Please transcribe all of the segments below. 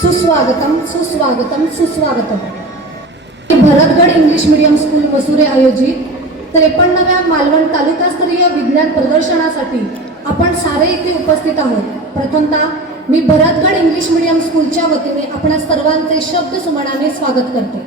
सुस्वागतम सुस्वागतम सुस्वागतम. भरतगड इंग्लिश मीडियम स्कूल मसुरे आयोजित 53व्या मालवण तालुकास्तरीय विज्ञान प्रदर्शनासाठी आपण सारे इथे उपस्थित आहोत. प्रथमतः मी भरतगड इंग्लिश मीडियम स्कूलच्या वतीने आपणा सर्वांचे शब्द सुमनाने स्वागत करते.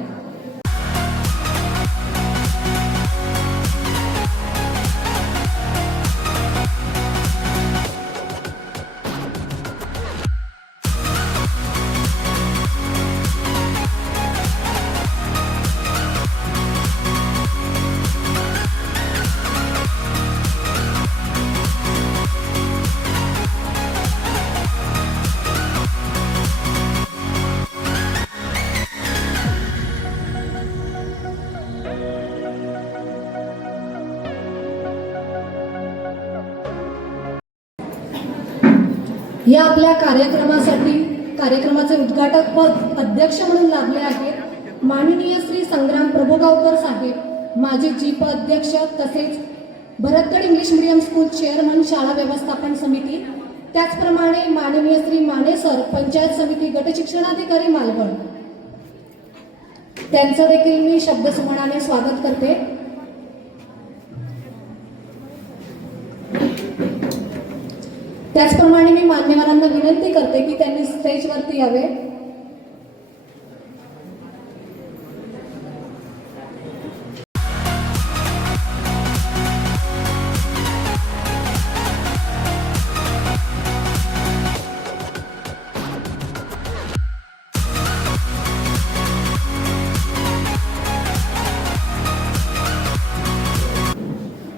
या आपल्या कार्यक्रमाचे उद्घाटक पद अध्यक्ष म्हणून लाभले आहेत माननीय श्री संग्राम प्रभुगावकर साहेब, माजी जीप अध्यक्ष, तसेच भरतगड इंग्लिश मीडियम स्कूल चेअरमन शाळा व्यवस्थापन समिती, त्याचप्रमाणे माननीय श्री माने सर, पंचायत समिती गट शिक्षणाधिकारी मालवण, त्यांचं देखील मी शब्दसुमनाने स्वागत करते. त्याचप्रमाणे मी मान्यवरांना विनंती करते की त्यांनी स्टेजवरती यावे.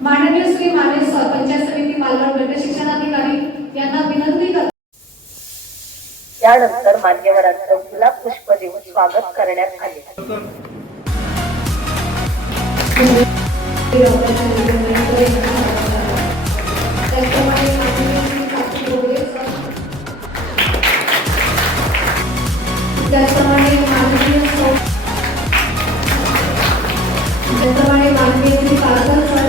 माननीय श्री माने सर, पंचायत समिती मालवण गट शिक्षणाधिकारी यांना विनंती करते. त्यानंतर मान्यवरांचं गुलाब पुष्प देऊन स्वागत करण्यात आले. त्याचप्रमाणे माननीय श्री पारकर सर,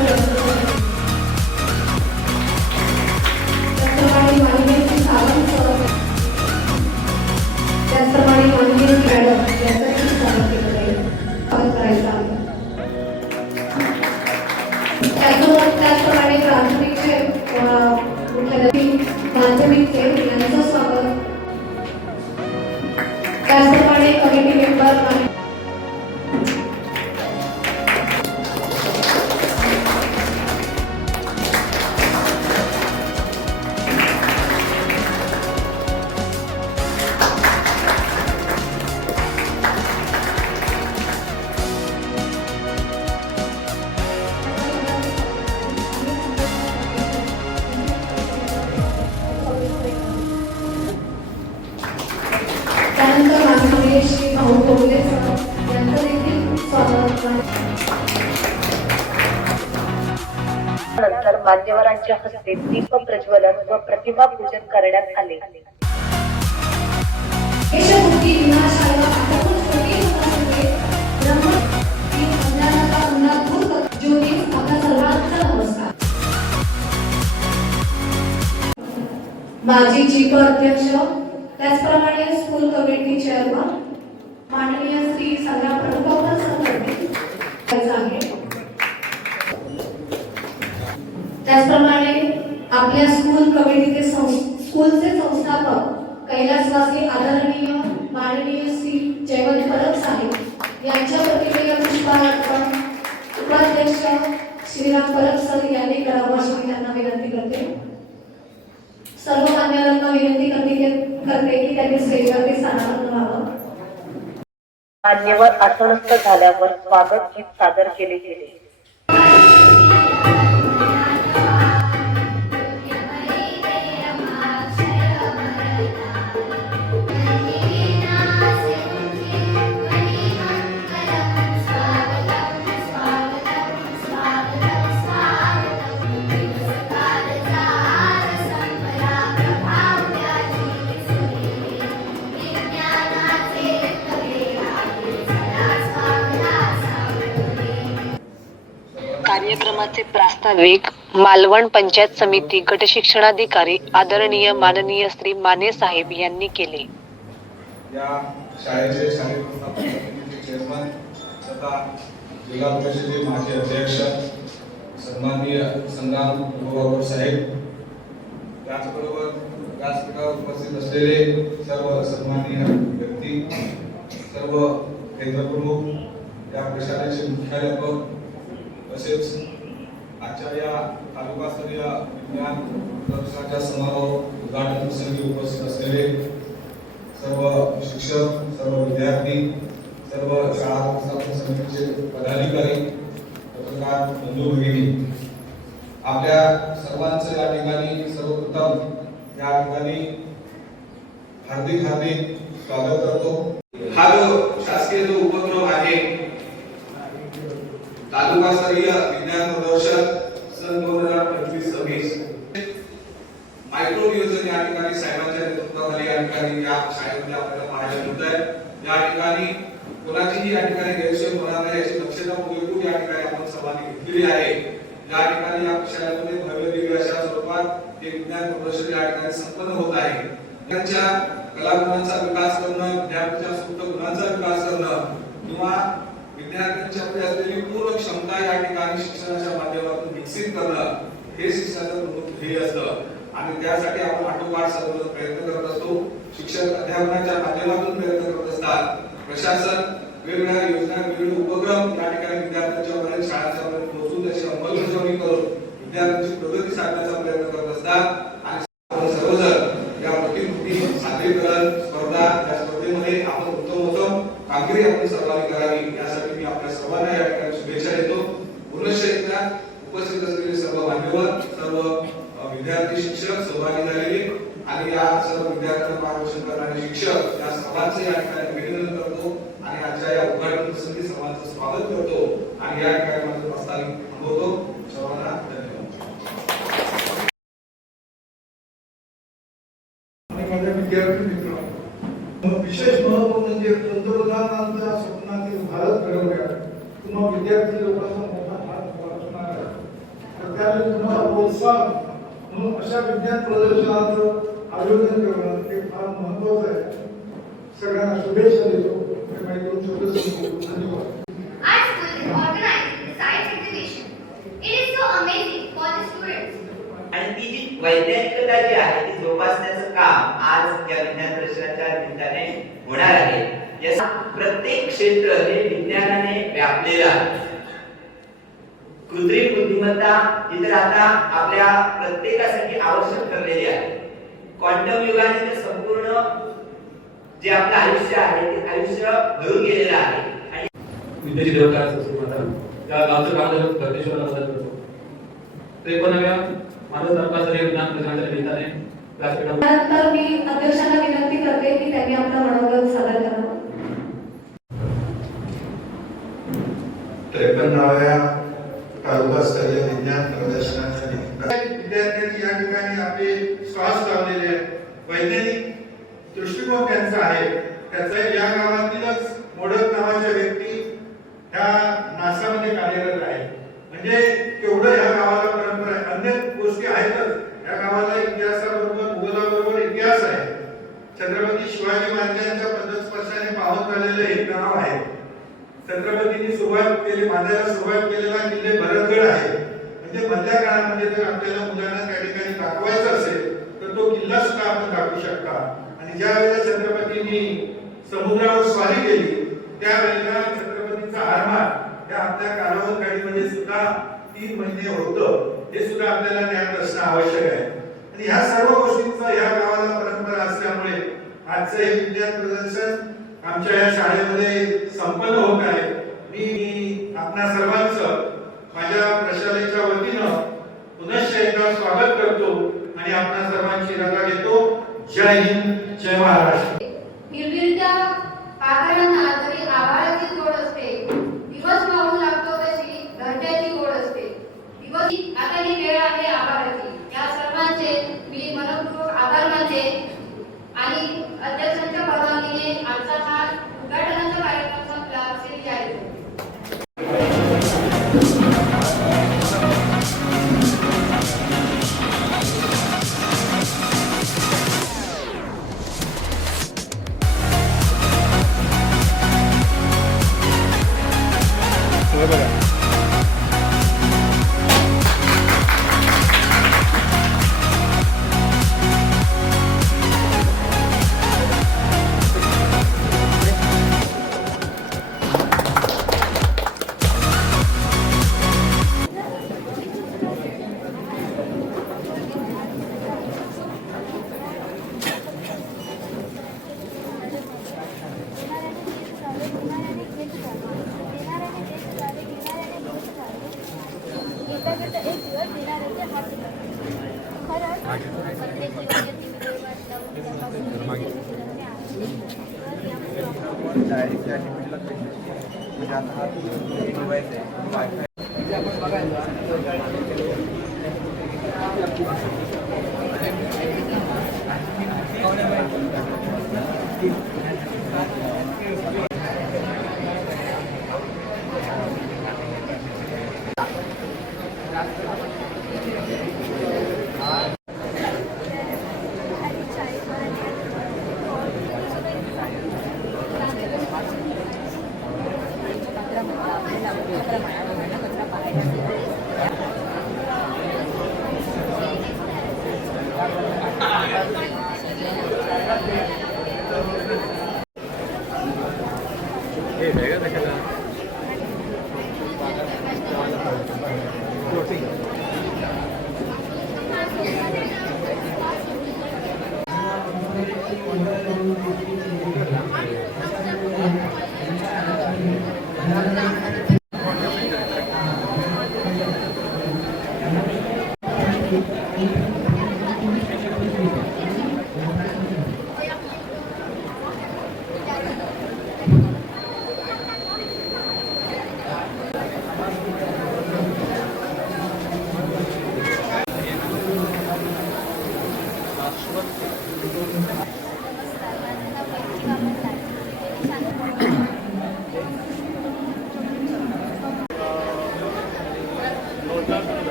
त्याचप्रमाणे माननीय श्री सावंत सर, त्याचप्रमाणे माननीय मॅडम यांचं स्वागत केलं जाईल. स्वागत करायचं आहे. त्याचप्रमाणे प्राथमिकचे माध्यमिकचे यांचं स्वागत. त्याचप्रमाणे कमिटी मेंबर श्री भाऊ बोगले यांचं देखील स्वागत. नंतर मान्यवरांच्या हस्ते दीप प्रज्वलन व प्रतिमा पूजन करण्यात आले. माजी जीप अध्यक्ष, त्याचप्रमाणे स्कूल कमिटी चेअरमन माननीय श्री संग्राम प्रभुगावकर सर आहे. त्याचप्रमाणे आपल्या स्कूल कमिटीचे स्कूलचे संस्थापक कैलासवासी आदरणीय माननीय श्री जयवंत परब साहेब यांच्या प्रतिमेला पुष्पार्पण उपाध्यक्ष श्रीराम परब सर यांनी करावं अशी मी त्यांना विनंती करते. सर्व मान्यवरांना विनंती करते की त्यांनी स्टेजवरती स्थानापन्न व्हावं. मान्यवर आसनस्थ झाल्यावर स्वागत गीत सादर केले गेले. कार्यक्रमाचे प्रास्ताविक मालवण पंचायत समिती गट शिक्षणाधिकारी आदरणीय माननीय श्री माने साहेब यांनी केले. या शाळेचे शालेय व्यवस्थापन समितीचे चेअरमन तथा जिल्हा परिषदेचे माजी अध्यक्ष सन्माननीय संग्राम बाबूराव साहेब, त्याचबरोबर व्यासपीठावर उपस्थित असलेले सर्व सन्माननीय व्यक्ती, सर्व केंद्रप्रमुख, या प्रशालेचे मुख्याध्यापक, तसेच आजच्या या तालुकास्तरीय विज्ञान प्रदर्शनाच्या समारोह उद्घाटन प्रसंगी उपस्थित असलेले सर्व शिक्षक, सर्व विद्यार्थी, सर्व शाळा व्यवस्थापन समितीचे पदाधिकारी, पत्रकार बंधू भगिनी, आपल्या सर्वांचं या ठिकाणी सर्वप्रथम या ठिकाणी हार्दिक हार्दिक स्वागत करतो। हा जो शासकीय जो उपक्रम आहे तालुकास्तरीय विज्ञान प्रदर्शन सन 2025-26 मायक्रो नियोजन या ठिकाणी साहेबांच्या नेतृत्वाखाली या ठिकाणी या शाळेमध्ये आपल्याला पाहायला मिळत आहे। या ठिकाणी कोणाचीही या ठिकाणी गैरसोय होणार नाही याची दक्षता पूर्वक या ठिकाणी आपण सर्वांनी घेतलेली आहे। या ठिकाणी या शाळेमध्ये भव्य दिव्य अशा स्वरूपात हे विज्ञान प्रदर्शन या ठिकाणी संपन्न होत आहे। त्यांच्या कलागुणांचा विकास करणं, विद्यार्थ्यांच्या सुप्त गुणांचा विकास करणं किंवा विद्यार्थ्यांच्याकडे असलेली पूर्ण क्षमता या ठिकाणी शिक्षणाच्या माध्यमातून विकसित करणं हे शिक्षणाचं प्रमुख ध्येय असतं आणि त्यासाठी आपण आठोकाठ सर्व प्रयत्न करत असतो। शिक्षक अध्यापनाच्या माध्यमातून प्रयत्न करत असतात, प्रशासन वेगवेगळ्या योजना, वेगवेगळे उपक्रम या ठिकाणी विद्यार्थ्यांच्या पर्यंत शाळांच्या पर्यंत पोहोचून त्याची अंमलबजावणी करून विद्यार्थ्यांची प्रगती साधण्याचा प्रयत्न करत असतात आणि सर्वजण या प्रतिकृती सादरीकरण स्पर्धा या स्पर्धेमध्ये आपण उत्तम कामगिरी आपण सर्वांनी करावी यासाठी मी आपल्या सर्वांना या ठिकाणी शुभेच्छा देतो। पुनश्च एकदा उपस्थित असलेले सर्व मान्यवर, सर्व विद्यार्थी, शिक्षक सहभागी झालेले आणि या सर्व विद्यार्थ्यांना मार्गदर्शन करणारे शिक्षक या सर्वांचे या ठिकाणी अभिनंदन करतो आणि आजच्या या उद्घाटन प्रसंगी सर्वांचं स्वागत करतो आणि या ठिकाणी माझं प्रस्तावित थांबवतो। सर्वांना धन्यवाद। माझ्या विद्यार्थी मित्रांनो, विशेष महत्व म्हणजे पंतप्रधानांच्या स्वप्नातील भारत घडवूया तुम्हा विद्यार्थी लोकांचा मोठा हात असणार आहे। तर त्यावेळी तुम्हाला प्रोत्साहन म्हणून अशा विज्ञान प्रदर्शनाचं आयोजन करणं हे फार महत्वाचं आहे। सगळ्यांना शुभेच्छा देतो। माहिती देऊन शब्द संपवतो। धन्यवाद। Our school organized the science exhibition. It is so amazing for the students. आणि ती जी वैज्ञानिकता जी आहे ती जोपासण्याचं काम आज या विज्ञान प्रदर्शनाच्या निमित्ताने होणार आहे। या प्रत्येक क्षेत्र हे विज्ञानाने व्यापलेलं आहे। कृत्रिम बुद्धिमत्ता ही तर आता आपल्या प्रत्येकासाठी आवश्यक ठरलेली आहे। क्वांटम युगाने तर संपूर्ण जे आपलं आयुष्य आहे ते आयुष्य भरून गेलेलं आहे आणि विद्येची देवता असतो माझा त्या गावचं काम झालं परमेश्वराला मदत करतो। 53व्या मानव सरकारच्या विज्ञान प्रदर्शनाच्या निमित्ताने व्यासपीठावर त्यानंतर मी अध्यक्षांना विनंती करते की त्यांनी आपला मनोगत सादर करावं। 53व्या तालुकास्तरीय विज्ञान प्रदर्शनाच्या निमित्ताने विद्यार्थ्यांनी या ठिकाणी आपले श्वास लावलेले आहेत। वैज्ञानिक दृष्टिकोन त्यांचा आहे। त्याचा या गावातीलच मोडक नावाच्या व्यक्ती ह्या नासामध्ये कार्यरत आहे। म्हणजे केवढं ह्या गावाला परंपरा आहे। अनेक गोष्टी आहेतच या गावाला, इतिहासाबरोबर भूगोलाबरोबर इतिहास आहे। छत्रपती शिवाजी महाराजांच्या पदस्पर्शाने पावन झालेलं हे गाव आहे। छत्रपतींनी बांधायला सुरुवात केलेला किल्ले भरतगड आहे। म्हणजे मधल्या काळामध्ये जर आपल्याला मुलांना त्या ठिकाणी दाखवायचं असेल तर तो किल्ला सुद्धा आपण दाखवू शकता। आणि ज्या वेळेला छत्रपतींनी समुद्रावर स्वारी केली त्यावेळेला छत्रपतींचा आरमार या आपल्या कालावध गाडीमध्ये सुद्धा 3 महिने होतं, हे सुद्धा आपल्याला ज्ञात असणं आवश्यक आहे। आणि ह्या सर्व गोष्टींचा या गावाला परंपरा असल्यामुळे आजचं हे विज्ञान प्रदर्शन आमच्या या शाळेमध्ये संपन्न होत आहे। मी आपणा सर्वांचं माझ्या प्रशालेच्या वतीनं पुनश्च एकदा स्वागत करतो आणि आपणा सर्वांची रजा घेतो। जय हिंद, जय महाराष्ट्र। निर्विद्या पाखरांना जरी आभाळाची जोड असते, दिवस मावू लागतो तशी घंट्याची गोड असते। दिवस आता ही वेळ आहे आभाळाची। या सर्वांचे मी मनपूर्वक आभार मानते आणि अध्यक्षांच्या परवानगीने आजचा हा उद्घाटनाचा कार्यक्रम संपला असे जाहीर करतो। डायरेक्ट त्या टीव्हीला म्हणजे आता हा डिव्हाइस आहे वायफाय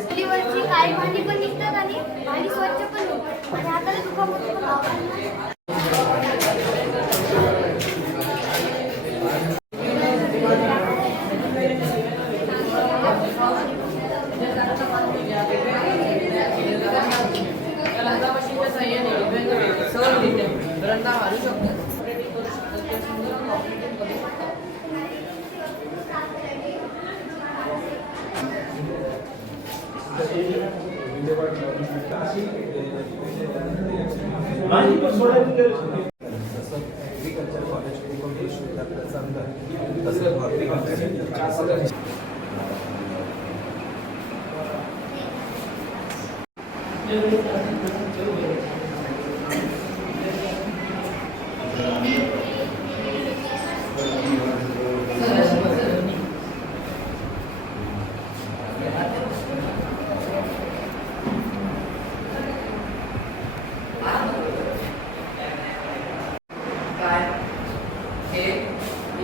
चुलीवरची काळी भांडी पण निघतात आणि भांडी स्वच्छ पण होतात आणि हाताला दुखापत पण होतात.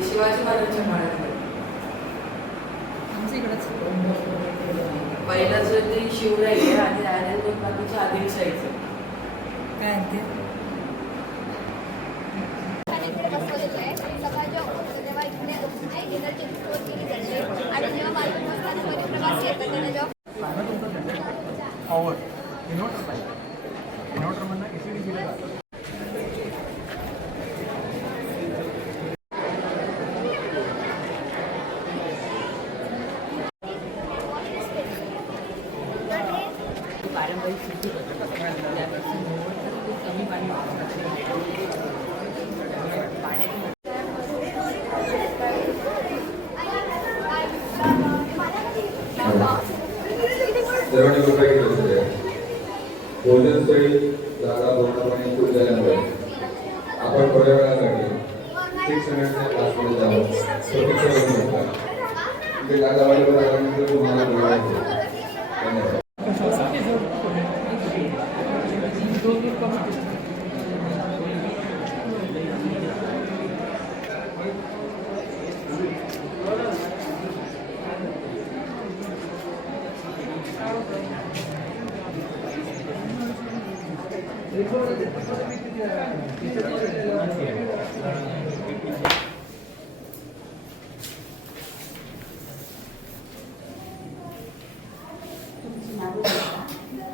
शिवाजी महाराजांच्या महाराज पहिलं जे ते शिवराय आहे आणि रायगड बाकीच्या आदिलशाहीचं बसवलेलं आहे सकाळ जेव्हा तेव्हा इकडे एनर्जी स्टोअर केली जाते आणि जेव्हा मार्केट बसताना प्रवासी येतात त्यांना जेव्हा पारंपरिक शेती पद्धत त्यापेक्षा कमी पाणी सर्वांनी कृपया केलं भोजन स्थळी जागा पूर्णपणे खूप झाल्यामुळे आपण थोड्या वेळासाठी 6 मिनिटच्या क्लासमध्ये जावं प्रतीक्षा करू शकता तिथे जागा वाढीवर आल्यानंतर तुम्हाला बोलायचं धन्यवाद.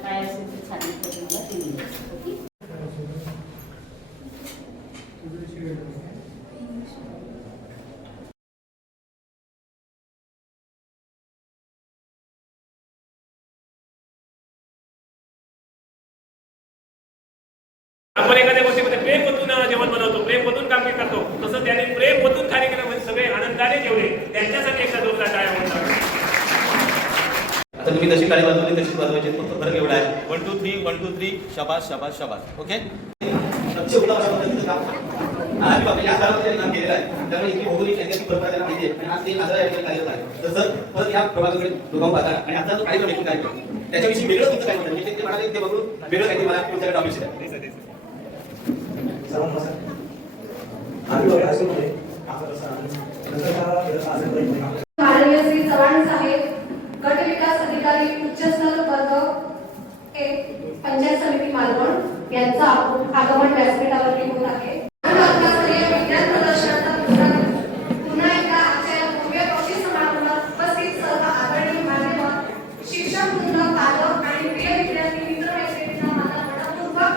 काय असेल ते सांगितलं तुम्हाला ते मिळेल. ओके. आपण एखाद्या गोष्टीमध्ये प्रेम ओतून जेवण बनवतो, प्रेम ओतून काम करतो, तसं त्याने प्रेम ओतून कार्यक्रमामध्ये सगळे आनंदाने जेवले. त्यांच्यासाठी एकदा जोरदार टाळ्या वाजवा. आता तुम्ही जशी टाळी वाजवली तशीच वाजवायची, फक्त फरक एवढा आहे 1 2 3 1 2 3 शाबास शाबास शाबास. ओके. लक्ष उठा अशा पद्धतीचं काम आणि बाबा या काळात त्यांनी काम केलेलं आहे. त्यामुळे इतकी भौगोलिक ऐतिहासिक परंपरा त्यांना माहिती आहे आणि आज ते आजरा या ठिकाणी कार्यरत आहे. तर सर परत या प्रभागाकडे दुभाव पाहता आणि आता जो कार्यक्रम एकूण कार्यक्रम त्याच्याविषयी वेगळं तुमचं काय म्हणतात म्हणजे ते म्हणाले ते बघून वेगळं काहीतरी मला तुमच्याकडे ऑफिस आहे. माननीय श्री चव्हाण साहेब गट विकास अधिकारी उच्चस्तर वर्ग 1 पंचायत समिती मालवण यांचं आगमन व्यासपीठावरती होत आहे. विज्ञान प्रदर्शनाचा पुन्हा एकदा आजच्या या भव्य बक्षीस समारंभात उपस्थित सर्व आदरणीय मान्यवर शिक्षक वृंद, पालक आणि प्रिय विद्यार्थी मित्र मैत्रिणींना माझा मनपूर्वक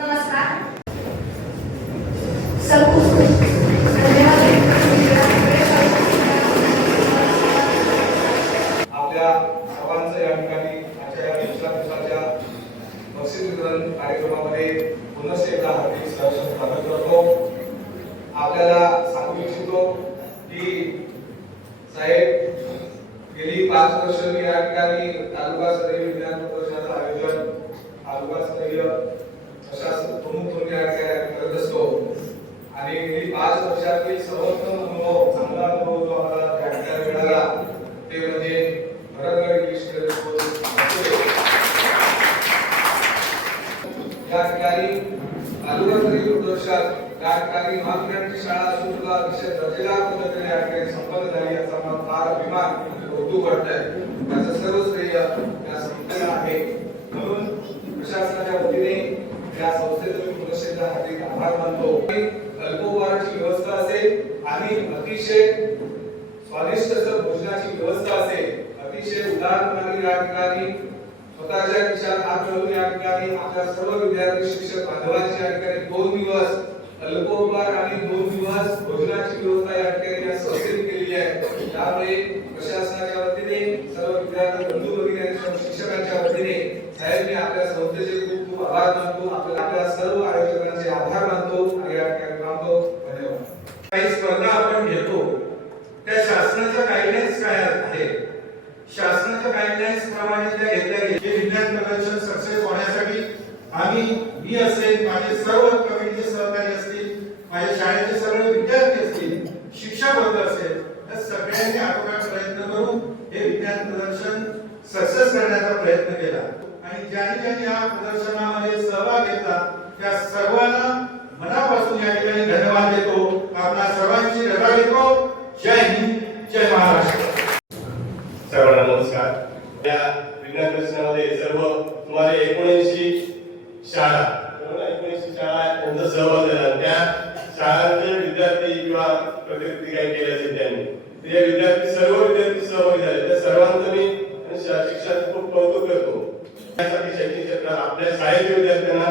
नमस्कार. आपल्या सर्वांचं या ठिकाणी आजच्या या दुसऱ्या दिवसाच्या बक्षीस वितरण कार्यक्रमामध्ये पुनश्च एकदा हार्दिक सहर्ष स्वागत करतो. आपल्याला सांगू इच्छितो की साहेब गेली 5 वर्ष मी या ठिकाणी तालुकास्तरीय विज्ञान प्रदर्शनाचं आयोजन तालुकास्तरीय प्रशासन प्रमुख म्हणून या ठिकाणी करत असतो आणि गेली 5 वर्षातील सर्वोत्तम अनुभव चांगला अनुभव जो आम्हाला त्या ठिकाणी मिळाला ते म्हणजे भरतगड इंग्लिश मीडियम स्कूल या ठिकाणी तालुकास्तरीय प्रदर्शन या ठिकाणी महाविद्यालयाची शाळा असून सुद्धा अतिशय दर्जेदार पद्धतीने या ठिकाणी संपन्न झाली याचा मला फार अभिमान कौतुक वाटतंय. त्याचं सर्व श्रेय या संस्थेला आहे. म्हणून प्रशासनाच्या वतीने या संस्थेचं मी पुनश्च एकदा हार्दिक आभार मानतो. अल्पोपहाराची व्यवस्था असेल आणि अतिशय स्वादिष्ट असं भोजनाची व्यवस्था असेल, अतिशय उदारपणाने या ठिकाणी स्वतःच्या खिशात हात घालून या ठिकाणी आपल्या सर्व विद्यार्थी शिक्षक बांधवांची या ठिकाणी 2 दिवस अल्पोपहार आणि 2 दिवस भोजनाची व्यवस्था या ठिकाणी या संस्थेने केलेली आहे. त्यामुळे प्रशासनाच्या वतीने सर्व विद्यार्थी बंधू भगिनी आणि शिक्षकांच्या वतीने साहेब मी आपल्या संस्थेचे खूप खूप आभार मानतो. आपल्या सर्व आयोजकांचे आभार मानतो आणि या ठिकाणी थांबतो. धन्यवाद. काही स्पर्धा आपण घेतो त्या शासनाच्या गाईडलाईन्स काय आहेत? शासनाच्या गाईडलाईन्स प्रमाणे त्या घेतल्या गेल्या. हे विज्ञान प्रदर्शन सक्सेस होण्यासाठी मी असेल, माझे सर्व कमिटीचे सहकारी असतील, माझ्या शाळेचे सर्व विद्यार्थी असतील, शिक्षक वर्ग असेल, या सगळ्यांनी आटोकाट प्रयत्न करून हे विज्ञान प्रदर्शन सक्सेस करण्याचा प्रयत्न केला आणि ज्यांनी या प्रदर्शनामध्ये सहभाग घेतला त्या सर्वांना मनापासून या ठिकाणी धन्यवाद देतो. आपल्या सर्वांची रजा घेतो. जय हिंद, जय महाराष्ट्र. सर्वांना नमस्कार. या विज्ञान प्रदर्शनामध्ये सर्व सुमारे 79 शाळा शाळा यांचा सहभाग झाला. त्या शाळांचे विद्यार्थी किंवा प्रतिनिधी काय केले असेल त्यांनी ते विद्यार्थी सर्व विद्यार्थी सहभागी झाले. त्या सर्वांचं मी शिक्षणाचं खूप कौतुक करतो. त्यासाठी शैक्षणिक क्षेत्रात आपल्या शाळेच्या विद्यार्थ्यांना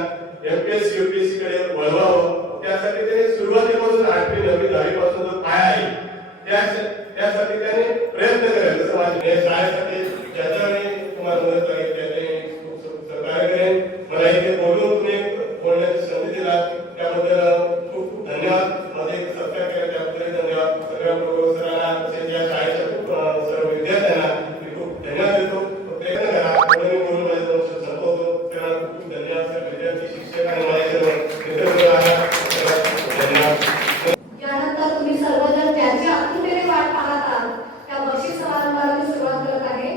एमपीएससी यूपीएससी कडे वळवावं, त्यासाठी त्यांनी सुरुवातीपासून 8वी 9वी 10वी पासून जो काय आहे त्यासाठी त्यांनी प्रयत्न करायचे. जसं माझ्या शाळेसाठी ज्याच्या वेळी तुम्हाला मदत लागेल त्याने खूप सहकार्य करेन. मला इथे बोलून तुम्ही बोलण्याची संधी दिला त्याबद्दल खूप खूप धन्यवाद. माझे सत्कार केला त्याबद्दल धन्यवाद. सगळ्या प्रोफेसरांना तसेच या शाळेच्या सर्व विद्यार्थ्यांना मी खूप धन्यवाद देतो. प्रयत्न करा बोलून माझे 2 शब्द संपवतो. त्यांना खूप खूप धन्यवाद. सर्व विद्यार्थी शिक्षक आणि माझे सर्व मित्रपरिवाराला धन्यवाद. यानंतर तुम्ही सर्वजण ज्यांच्या आतुरतेने वाट पाहत आहात त्या बक्षीस समारंभाला मी सुरुवात करत आहे.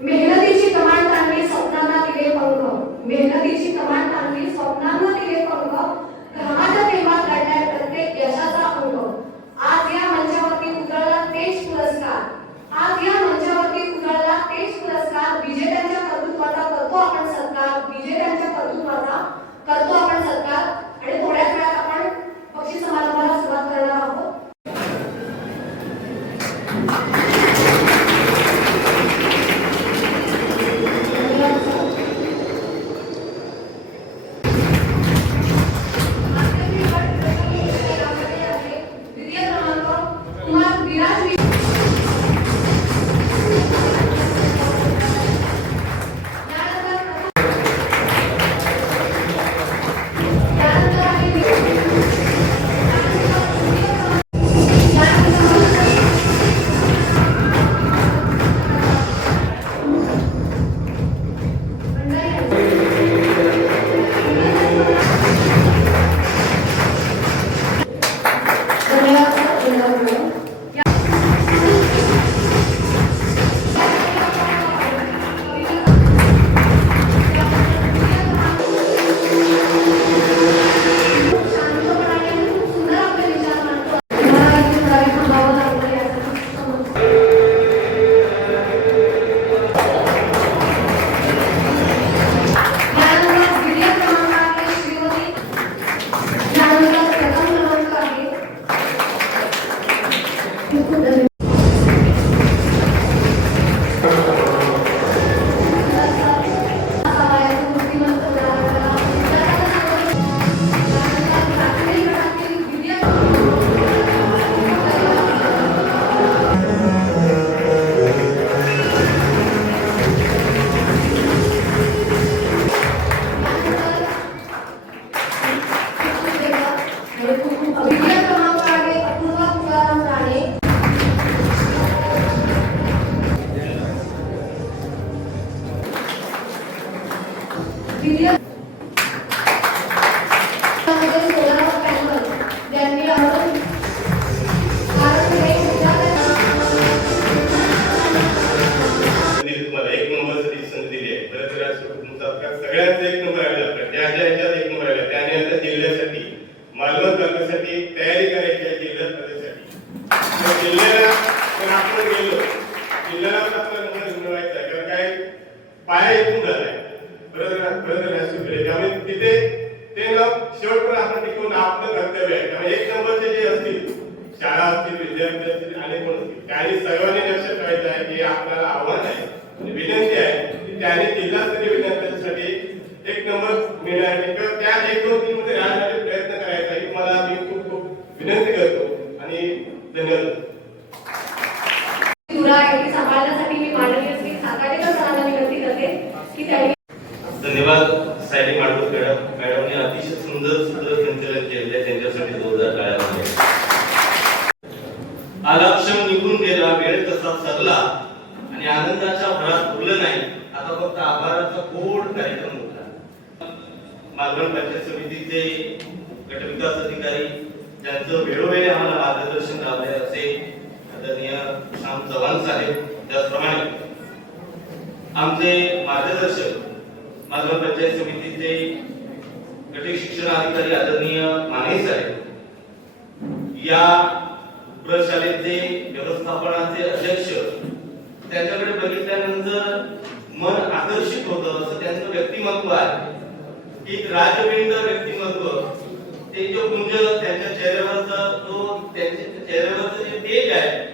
मेहनतीची कमांड ताणली स्वप्नांना दिले पंख, मेहनतीची कमांड ताणली स्वप्नांना दिले पंख, घामाच्या थेंबात लढलाय प्रत्येक यशाचा अंक. आज या मंचावरती उजळला तेज पुरस्कार, आज या मंचावरती उजळला तेज पुरस्कार. विजेत्यांच्या कर्तृत्वाचा करतो आपण सत्कार, विजेत्यांच्या कर्तृत्वाचा करतो आपण सत्कार. आणि थोड्याच वेळात आपण बक्षीस समारंभाला सुरुवात करणार आहोत. द्वितीय क्रमांक कुमार विराज सगळ्यांचा 1 नंबर आला. ज्या ज्या ह्याच्यात 1 नंबर आला त्याने आता जिल्ह्यासाठी मालवण तालुक्यासाठी तयारी करायची आहे. जिल्ह्यात प्रदेशासाठी जिल्ह्याला जर आपण गेलो जिल्ह्याला आपला नंबर मिळवायचा आहे. कारण काय पाया इथून झालाय बरोबर. त्यामुळे तिथे ते न शेवटपर्यंत आपण टिकवून आपलं कर्तव्य आहे. त्यामुळे 1 नंबरचे जे असतील शाळा असतील विद्यार्थी असतील अनेक कोण असतील त्यांनी सर्वांनी लक्षात ठेवायचं आहे की आपल्याला आव्हान आहे विनंती आहे की त्याने जिल्हास्तरीय विद्यार्थ्यांसाठी 1 नंबर मिळण्यासाठी किंवा त्या 1, 2, 3 मध्ये राहण्यासाठी प्रयत्न करायचा आहे. मला मी खूप खूप विनंती करतो आणि धन्यवाद. सांभाळण्यासाठी मी माननीय श्री साताडेकर सरांना विनंती करते की त्यांनी धन्यवाद. सायली माडगूळकर मॅडमने अतिशय सुंदर संचालन केले. त्यांच्यासाठी जोरदार टाळ्या वाजवा. आलाक्षण निघून गेला, वेळ तसा सरला आणि आनंदाच्या भरात उरलं नाही. आता फक्त आभाराचा गोड कार्यक्रम होता. मालवण पंचायत समितीचे गटविकास अधिकारी ज्यांचं वेळोवेळी आम्हाला मार्गदर्शन लाभले असे आदरणीय श्याम चव्हाण साहेब, त्याचप्रमाणे आमचे मार्गदर्शक मालवण पंचायत समितीचे गट शिक्षण अधिकारी आदरणीय माने साहेब, या प्रशालेचे व्यवस्थापनाचे अध्यक्ष, त्यांच्याकडे बघितल्यानंतर मन आकर्षित होतं असं त्यांचं व्यक्तिमत्व आहे. की राजविंद व्यक्तिमत्व ते जो गुंज त्यांच्या चेहऱ्यावरचा त्यांच्या चेहऱ्यावरचं जे तेज आहे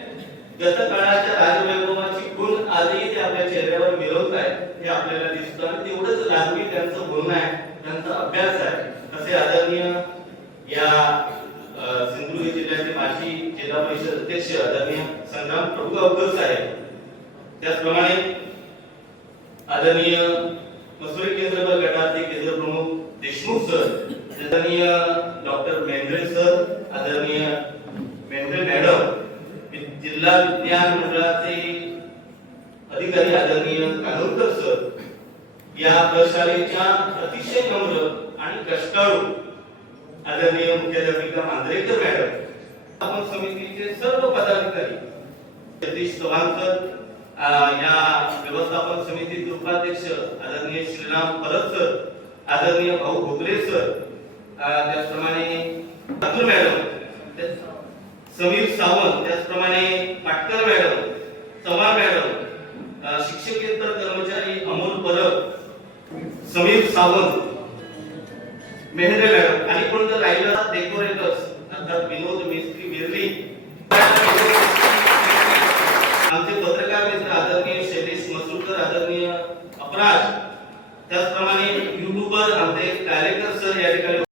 गतकाळाच्या राजवैभवाची गुण आजही ते आपल्या चेहऱ्यावर मिरवत आहेत हे आपल्याला दिसतं आणि तेवढंच लाजवी त्यांचं बोलणं आहे त्यांचा अभ्यास आहे असे आदरणीय या सिंधुदुर्ग जिल्ह्याचे माजी जिल्हा परिषद अध्यक्ष आदरणीय संग्राम प्रभुगावकर साहेब त्याचप्रमाणे आदरणीय मसुरी केंद्र गटाचे केंद्र प्रमुख देशमुख सर आदरणीय डॉक्टर मेंढरे सर आदरणीय मेंढरे मॅडम जिल्हा विज्ञान मंडळाचे अधिकारी आदरणीय कानूरकर सर या प्रशालेच्या अतिशय नम्र आणि कष्टाळू आदरणीय मुख्याध्यापिका मांजरेकर मॅडम आपण समितीचे सर्व पदाधिकारी जगदीश चव्हाण सर या व्यवस्थापन समितीचे उपाध्यक्ष आदरणीय श्रीराम परब सर आदरणीय भाऊ घोगरे सर त्याचप्रमाणे ठाकूर मॅडम समीर सावंत त्याचप्रमाणे पाटकर मॅडम चव्हाण मॅडम शिक्षकेतर कर्मचारी अमोल परब समीर सावंत मेहरे मॅडम आणि कोण जर राहिलं डेकोरेटर्स अर्थात विनोद मिस्त्री बिर्ली आमचे पत्रकार मित्र आदरणीय शैलेश मसूरकर आदरणीय अपराज त्याचप्रमाणे युट्यूबर आमचे कार्यकर सर या ठिकाणी